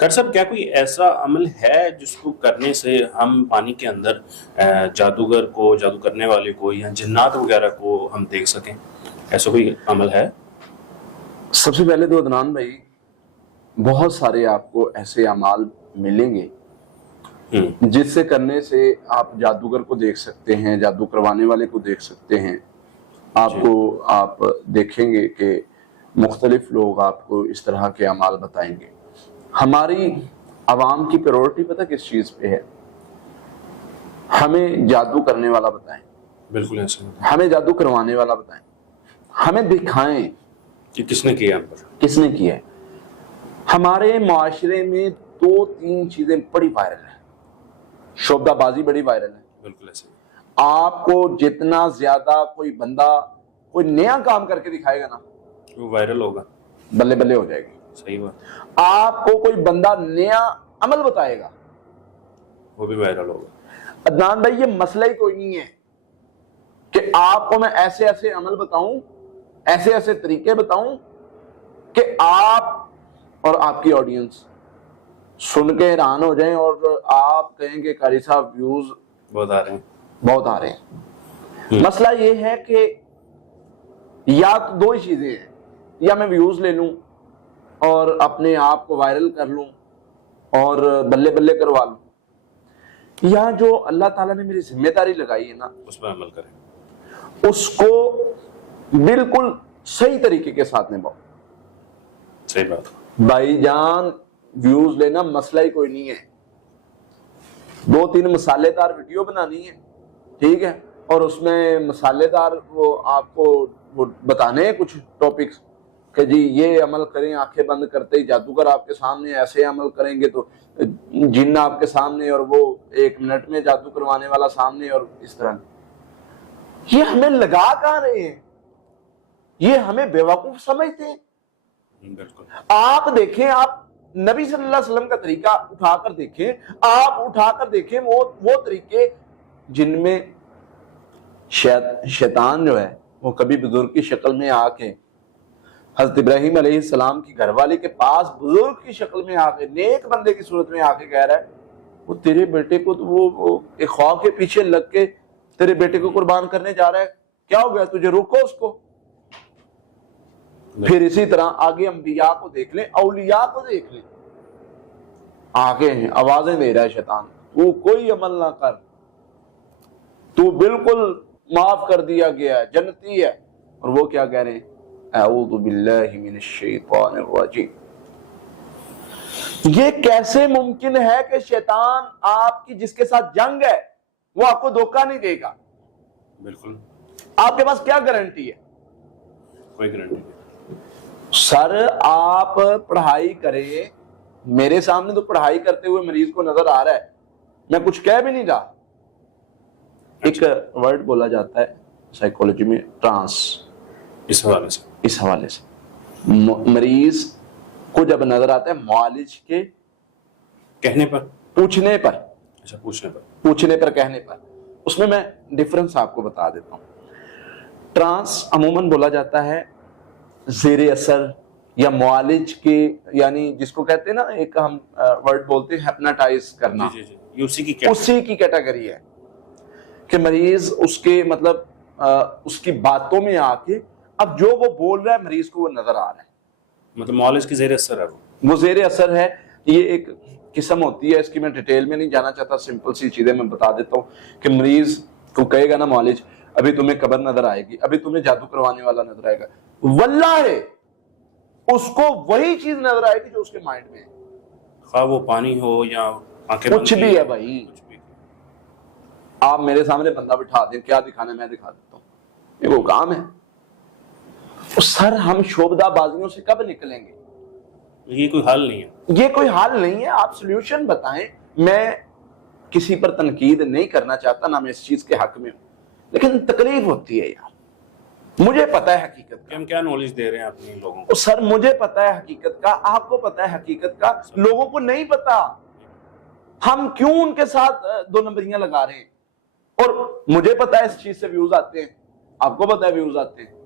Doctor صاحب کیا کوئی ایسا عمل ہے جس کو کرنے سے ہم پانی کے اندر جادوگر کو، جادو کرنے والے کو یا جنات وغیرہ کو ہم دیکھ سکیں؟ ایسا کوئی عمل ہے؟ سب سے پہلے تو عدنان بھائی بہت سارے آپ کو ایسے اعمال ملیں گے جس سے کرنے سے آپ جادوگر کو دیکھ سکتے ہیں، جادو کروانے والے کو دیکھ سکتے ہیں. آپ دیکھیں گے کہ مختلف لوگ آپ کو اس طرح کے اعمال بتائیں گے. ہماری عوام کی پریورٹی پتہ کس چیز پہ ہے؟ ہمیں جادو کرنے والا بتائیں، بالکل ایسا ہمیں جادو کروانے والا بتائیں، ہمیں دکھائیں کہ کس نے کیا، کس نے کیا ہے. ہمارے معاشرے میں 2-3 چیزیں بڑی وائرل ہیں. شعبدہ بازی بڑی وائرل ہے. بالکل ایسا آپ کو جتنا زیادہ کوئی بندہ کوئی نیا کام کر کے دکھائے گا نا، وہ وائرل ہوگا، بلے بلے ہو جائے گی. صحیح بات. آپ کو کوئی بندہ نیا عمل بتائے گا، وہ بھی وائرل ہوگا. عدنان بھائی یہ مسئلہ ہی کوئی نہیں ہے کہ آپ کو میں ایسے ایسے عمل بتاؤں، ایسے ایسے طریقے بتاؤں کہ آپ اور آپ کی آڈینس سن کے حیران ہو جائیں اور آپ کہیں کہ قاری صاحب ویوز بہت آ رہے ہیں. مسئلہ یہ ہے کہ یا تو 2 ہی چیزیں ہیں، یا میں ویوز لے لوں اور اپنے آپ کو وائرل کر لوں اور بلے بلے کروا لوں، یا جو اللہ تعالیٰ نے میری ذمہ داری لگائی ہے نا اس پر عمل کریں، اس کو بالکل صحیح طریقے کے ساتھ نبھاؤ. صحیح بات. بھائی جان ویوز لینا مسئلہ ہی کوئی نہیں ہے. 2-3 مسالے دار ویڈیو بنانی ہے، ٹھیک ہے، اور اس میں مسالے دار وہ آپ کو وہ بتانے ہیں کچھ ٹاپکس کہ جی یہ عمل کریں، آنکھیں بند کرتے ہی جادوگر آپ کے سامنے، ایسے عمل کریں گے تو جن آپ کے سامنے اور وہ 1 منٹ میں جادو کروانے والا سامنے، اور اس طرح. یہ ہمیں لگا کہاں رہے ہیں؟ یہ ہمیں بیوقوف سمجھتے ہیں. بالکل. آپ دیکھیں، آپ نبی صلی اللہ علیہ وسلم کا طریقہ اٹھا کر دیکھیں، آپ اٹھا کر دیکھیں وہ طریقے جن میں شیطان جو ہے وہ کبھی بزرگ کی شکل میں آ کے حضرت ابراہیم علیہ السلام کی گھر والی کے پاس بزرگ کی شکل میں آ کے، نیک بندے کی صورت میں آ کے کہہ رہا ہے وہ تیرے بیٹے کو تو وہ ایک خواہ کے پیچھے لگ کے تیرے بیٹے کو قربان کرنے جا رہا ہے، کیا ہو گیا تجھے، روکو اس کو. پھر اسی طرح آگے انبیاء کو دیکھ لیں، اولیاء کو دیکھ لیں، آگے ہیں آوازیں دے رہا ہے شیطان، تو کوئی عمل نہ کر، تو بالکل معاف کر دیا گیا ہے، جنتی ہے. اور وہ کیا کہہ رہے ہیں؟ اعوذ باللہ من الشیطان الرجیم. یہ کیسے ممکن ہے کہ شیطان آپ کی جس کے ساتھ جنگ ہے وہ آپ کو دھوکہ نہیں دے گا؟ بالکل. آپ کے پاس کیا گارنٹی ہے؟ کوئی گارنٹی نہیں. سر آپ پڑھائی کریں، میرے سامنے تو پڑھائی کرتے ہوئے مریض کو نظر آ رہا ہے، میں کچھ کہہ بھی نہیں رہا. ایک ورڈ بولا جاتا ہے سائیکولوجی میں، ٹرانس. اس حوالے سے مریض کو جب نظر آتا ہے معالج کے کہنے پر، پوچھنے پر، اچھا پوچھنے پر کہنے پر، اس میں ڈفرنس آپ کو بتا دیتا ہوں. ٹرانس عموماً بولا جاتا ہے زیر اثر یا معالج کے، یعنی جس کو کہتے ہیں نا، ایک ہم ورڈ بولتے ہیں ہیپناٹائز کرنا، یہ اسی کی کیٹیگری ہے کہ مریض اس کے مطلب اس کی باتوں میں آ کے اب جو وہ بول رہا ہے مریض کو وہ نظر آ رہا ہے، مطلب معالج کی زیر اثر ہے، وہ زیر اثر ہے. یہ ایک قسم ہوتی ہے، اس کی میں ڈیٹیل میں نہیں جانا چاہتا، سمپل سی چیزیں میں بتا دیتا ہوں کہ مریض کو کہے گا نا معالج ابھی تمہیں قبر نظر آئے گی، ابھی تمہیں جادو کروانے والا نظر آئے گا، واللہ اس کو وہی چیز نظر آئے گی جو اس کے مائنڈ میں ہے، خواہ وہ پانی ہو یا کچھ بھی ہے. بھائی آپ میرے سامنے بندہ بٹھا دیں، کیا دکھانا ہے میں دکھا دیتا ہوں، یہ وہ کام ہے. سر ہم شعبدہ بازیوں سے کب نکلیں گے؟ یہ کوئی حل نہیں ہے، یہ کوئی حل نہیں ہے. آپ سولوشن بتائیں. میں کسی پر تنقید نہیں کرنا چاہتا، نہ میں اس چیز کے حق میں ہوں، لیکن تکلیف ہوتی ہے یار. مجھے پتا ہے حقیقت کا، ہم کیا نالج دے رہے ہیں اپنے لوگوں کو. سر مجھے پتا ہے حقیقت کا، آپ کو پتا ہے حقیقت کا، لوگوں کو نہیں پتا. ہم کیوں ان کے ساتھ 2 نمبریاں لگا رہے ہیں؟ اور مجھے پتا ہے اس چیز سے ویوز آتے ہیں، آپ کو پتا ہے ویوز آتے ہیں.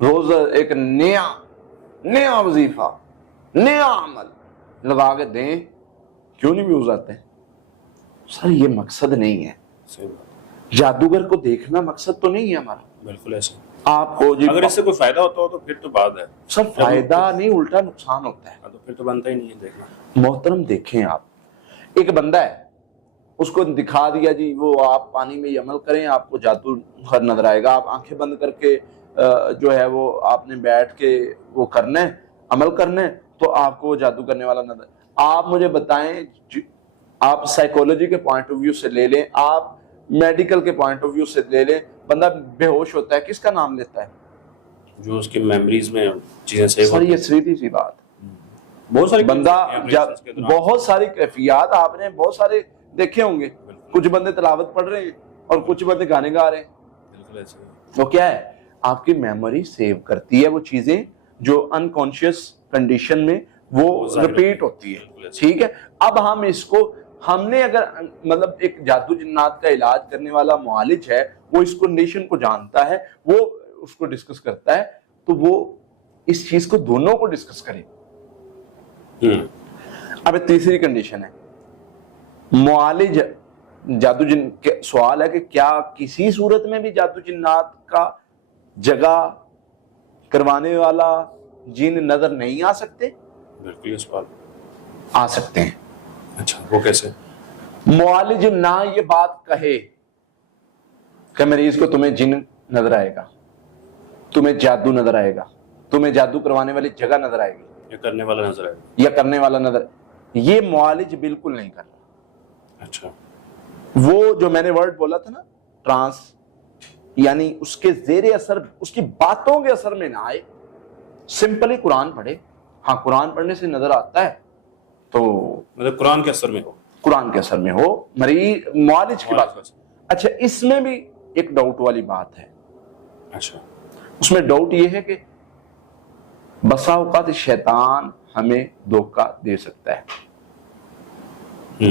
روز ایک نیا وظیفہ، نیا عمل، لگا کے دیں, کیوں نہیں ویوز آتے ہیں؟ سر یہ مقصد نہیں ہے. صحیح بات. جادوگر کو دیکھنا مقصد تو نہیں ہے ہمارا. بالکل ایسے. آپ کو جی اگر اس سے کوئی فائدہ ہوتا ہو تو پھر تو بات ہے. سر فائدہ نہیں, الٹا نقصان ہوتا ہے. تو پھر تو بنتا ہی نہیں ہے دیکھنا. محترم دیکھیں آپ, ایک بندہ ہے, اس کو دکھا دیا جی وہ آپ پانی میں یہ عمل کریں آپ کو جادو نظر آئے گا, آپ آنکھیں بند کر کے جو ہے وہ آپ نے بیٹھ کے وہ کرنا ہے, عمل کرنا ہے, تو آپ کو جادو کرنے والا نظر. آپ مجھے بتائیں, آپ سائیکولوجی کے پوائنٹ آف ویو سے لے لیں, آپ میڈیکل کے پوائنٹ آف ویو سے لے لیں, بندہ بے ہوش ہوتا ہے کس کا نام لیتا ہے؟ جو اس کی میموریز میں چیزیں سیو سر یہ سیدھی سی بات, بہت ساری بندہ بہت ساری کیفیات آپ نے بہت سارے دیکھے ہوں گے. کچھ بندے تلاوت پڑھ رہے ہیں اور کچھ بندے گانے گا رہے ہیں. وہ کیا ہے, آپ کی میموری سیو کرتی ہے وہ چیزیں جو انکانشیس کنڈیشن میں وہ ریپیٹ ہوتی ہے. ٹھیک ہے, اب ہم اس کو, ہم نے اگر مطلب ایک جادو جنات کا علاج کرنے والا معالج ہے, وہ اس کنڈیشن کو جانتا ہے, وہ اس کو ڈسکس کرتا ہے, تو وہ اس چیز کو دونوں کو ڈسکس کرے. اب تیسری کنڈیشن ہے, معالج جادو جن کے سوال ہے کہ کیا کسی صورت میں بھی جادو جنات کا جگہ کروانے والا جن نظر نہیں آ سکتے؟ بالکل اس بات آ سکتے ہیں. اچھا وہ کیسے؟ معالج نہ یہ بات کہے کہ مریض کو تمہیں جن نظر آئے گا, تمہیں جادو نظر آئے گا, تمہیں جادو کروانے والی جگہ نظر آئے گی, یا کرنے والا نظر آئے گا, یا کرنے والا نظر, یہ معالج بالکل نہیں کر رہا. اچھا وہ جو میں نے ورڈ بولا تھا نا ٹرانس, یعنی اس کے زیر اثر, اس کی باتوں کے اثر میں نہ آئے, سمپلی قرآن پڑھے. ہاں قرآن پڑھنے سے نظر آتا ہے تو مطلب قرآن کے اثر میں ہو, قرآن کے اثر میں ہو, مریض معالج کی بات. اچھا اس میں بھی ایک ڈاؤٹ والی بات ہے. اچھا اس میں ڈاؤٹ یہ ہے کہ بسا اوقات شیطان ہمیں دھوکہ دے سکتا ہے.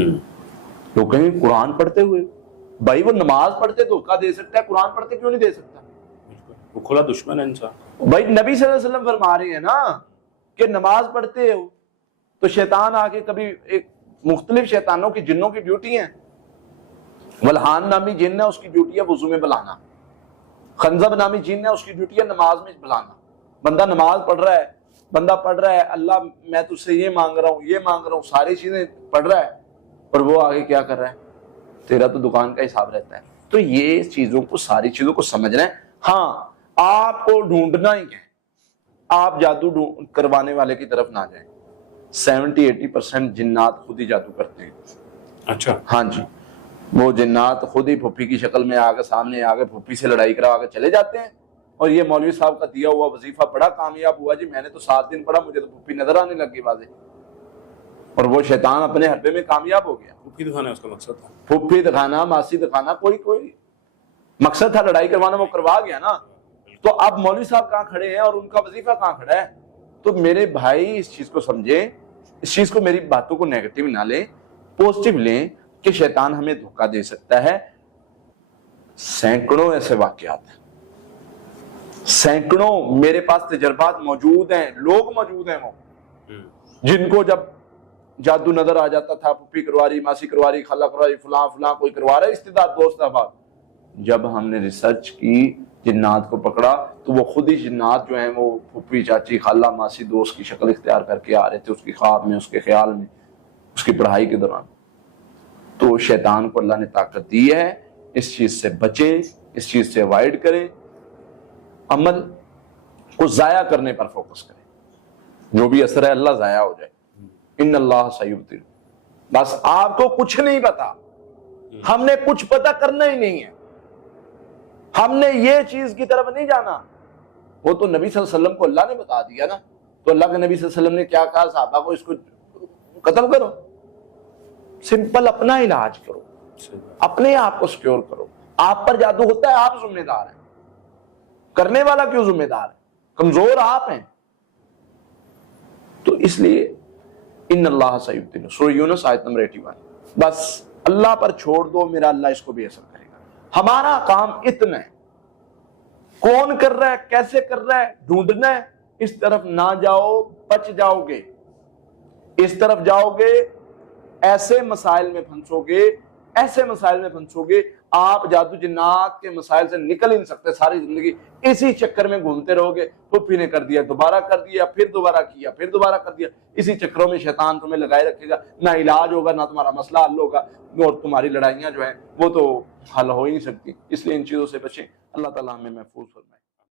لوگ کہیں گے قرآن پڑھتے ہوئے, بھائی وہ نماز پڑھتے دھوکہ دے سکتا ہے, قرآن پڑھتے کیوں نہیں دے سکتا؟ وہ کھلا دشمن ہے انسان. بھائی نبی صلی اللہ علیہ وسلم فرما رہے ہیں نا کہ نماز پڑھتے ہو تو شیطان آ کے کبھی, ایک مختلف شیطانوں کی جنوں کی ڈیوٹی ہے. ولحان نامی جن ہے, اس کی ڈیوٹی ہے وضو میں بلانا. خنزب نامی جن ہے, اس کی ڈیوٹی ہے نماز میں بلانا. بندہ نماز پڑھ رہا ہے, بندہ پڑھ رہا ہے اللہ میں تجھ سے یہ مانگ رہا ہوں, یہ مانگ رہا ہوں, ساری چیزیں پڑھ رہا ہے, اور وہ آگے کیا کر رہا ہے, تیرا تو دکان کا حساب رہتا ہے. تو یہ چیزوں کو, ساری چیزوں کو سمجھنا ہے. ہاں آپ کو ڈھونڈنا ہی ہے, آپ جادو کروانے والے کی طرف نہ جائیں. 70-80% جنات خود ہی جادو کرتے ہیں. اچھا ہاں جی, وہ جنات خود ہی پھپھی کی شکل میں آگے سامنے آگے پھپھی سے لڑائی کرا آگے چلے جاتے ہیں. اور یہ مولوی صاحب کا دیا ہوا وظیفہ بڑا کامیاب ہوا جی, میں نے تو 7 دن پڑھا, مجھے تو پھپھی نظر آنے لگی واضح, اور وہ شیطان اپنے حربے میں کامیاب ہو گیا. پھپھی دکھانا اس کا مقصد تھا, پھپھی دکھانا, ماسی دکھانا, کوئی مقصد تھا لڑائی کروانا, وہ کروا گیا نا. تو اب مولوی صاحب کہاں کھڑے ہیں اور ان کا وظیفہ کہاں کھڑا ہے؟ تو میرے بھائی اس چیز کو سمجھیں, اس چیز کو, میری باتوں کو نیگیٹو نہ لیں, پوزیٹو لیں کہ شیطان ہمیں دھوکہ دے سکتا ہے. سینکڑوں ایسے واقعات ہیں, سینکڑوں میرے پاس تجربات موجود ہیں, لوگ موجود ہیں وہ جن کو جب جادو نظر آ جاتا تھا, پھپھی کروا رہی, ماسی کروا رہی, خالہ کروا رہی, فلاں کوئی کروا رہا ہے, استعداد دوست احباب. جب ہم نے ریسرچ کی, جنات کو پکڑا, تو وہ خود ہی جنات جو ہیں وہ پھپھی, چاچی, خالہ, ماسی, دوست کی شکل اختیار کر کے آ رہے تھے, اس کی خواب میں, اس کے خیال میں, اس کی پڑھائی کے دوران. تو شیطان کو اللہ نے طاقت دی ہے, اس چیز سے بچیں, اس چیز سے اوائڈ کریں, عمل کو ضائع کرنے پر فوکس کریں. جو بھی اثر ہے اللہ ضائع ہو جائے. ان اللہ سیبطل. بس آپ کو کچھ نہیں پتا, ہم نے کچھ پتا کرنا ہی نہیں ہے, ہم نے یہ چیز کی طرف نہیں جانا. وہ تو نبی صلی اللہ علیہ وسلم کو اللہ نے بتا دیا نا. تو اللہ کے نبی صلی اللہ علیہ وسلم نے کیا کہا صحابہ کو, اس کو قتل کرو. سمپل اپنا علاج کرو, اپنے آپ کو سیکیور کرو. آپ پر جادو ہوتا ہے, آپ ذمہ دار ہیں, کرنے والا کیوں ذمہ دار ہے؟ کمزور آپ ہیں. تو اس لیے ان اللہ سیبطل, سورہ یونس آیت نمبر 81. بس اللہ پر چھوڑ دو, میرا اللہ اس کو بھی اثر کرے گا. ہمارا کام اتنا ہے, کون کر رہا ہے, کیسے کر رہا ہے, ڈھونڈنا ہے, اس طرف نہ جاؤ, بچ جاؤ گے. اس طرف جاؤ گے ایسے مسائل میں پھنسو گے، ایسے مسائل میں پھنسو گے، آپ جادو جنات کے مسائل سے نکل ہی نہیں سکتے، ساری زندگی اسی چکر میں گھومتے رہو گے، پھپھی نے کر دیا دوبارہ کر دیا، پھر دوبارہ کیا، پھر دوبارہ کر دیا، اسی چکروں میں شیطان تمہیں لگائے رکھے گا، نہ علاج ہوگا، نہ تمہارا مسئلہ حل ہوگا، اور تمہاری لڑائیاں جو ہیں وہ تو حل ہو ہی نہیں سکتی۔ اس لیے ان چیزوں سے بچیں، اللہ تعالیٰ ہمیں محفوظ فرمائے۔